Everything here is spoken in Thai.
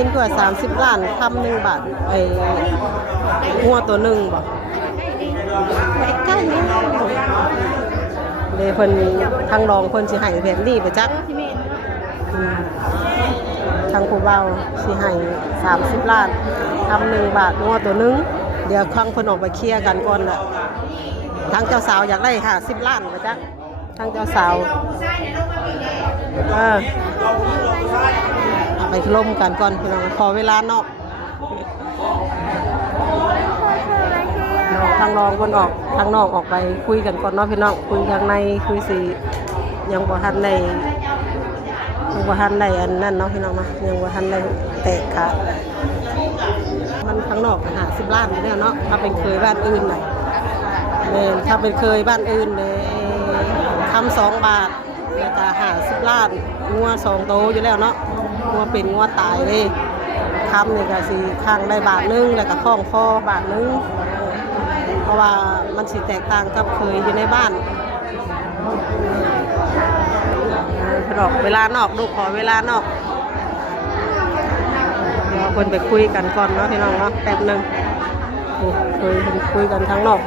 ยินกว่า30 ล้านคำ1 บาทไอ้งัวตัวหนึ่งบ่ใกล้ๆนี่เลยเพิ่นทางรองเพิ่นสิให้แบบนี้ไปจักทางผู้เบาสิให้30 ล้านคำ1 บาทงัวตัวหนึ่งเดี๋ยวครั้งเพิ่นออกไปเคลียร์กันก่อนละทางเจ้าสาวอยากได้ค่ะ10 ล้านไปจักทางเจ้าสาวไปล่มกันก่อนพี่น้องขอเวลานอกทางรองคนออกทางนอกออกไปคุยกันก่อนเนาะพี่น้องคุยทางในคุยสิยังบ่ทันได้อันนั่นเนาะพี่น้องเนาะยังบ่ทันได้แตกขาดมันข้างนอก50 ล้านอยู่แล้วเนาะถ้าเป็นเคยบ้านอื่นน่ะถ้าเป็นเคยบ้านอื่นเลยทำ2 บาทแล้วก็50 ล้านงัว2 โตอยู่แล้วเนาะงัวเป็นงัวตายเลยทำนี่ก็สิข้างได้1 บาทแล้วก็ข้องค1 บาทเพราะว่ามันสิแตกต่างกับเคยอยู่ในบ้านเวลานอกลูกขอเวลานอกเดี๋ยวคนไปคุยกันก่อนเนาะพี่น้องเนาะแป๊บนึงคุยกันทางนอก